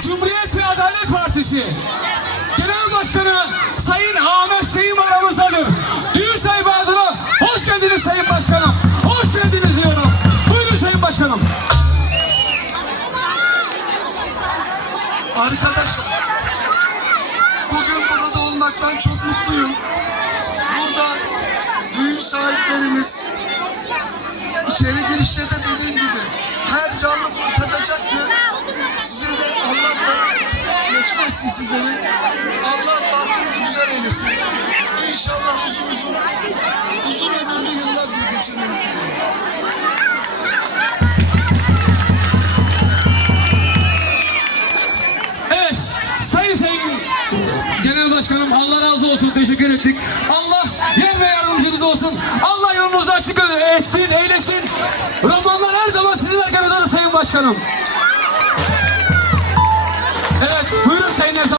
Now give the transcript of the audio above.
Cumhuriyet ve Adalet Partisi Genel Başkanı Sayın Ahmet Seyim aramızdadır. Düğün sahibi adına hoş geldiniz Sayın Başkanım. Hoş geldiniz diyorum. Buyurun Sayın Başkanım. Arkadaşlar, bugün burada olmaktan çok mutluyum. Burada düğün sahiplerimiz içeri girişte de dediğim gibi her canlı tadacaktı. Etsin sizleri. Allah bahtınızı güzel eylesin. İnşallah uzun uzun, uzun ömürlü yıllar bir geçirmenizi. Evet, Sayın Sayın Genel Başkanım Allah razı olsun, teşekkür ettik. Allah yer ve yardımcınız olsun. Allah yolunuzu açık etsin, eylesin. Romanlar her zaman sizin arkanızdadır Sayın Başkanım. Evet, buyurun Sayın Nevzat.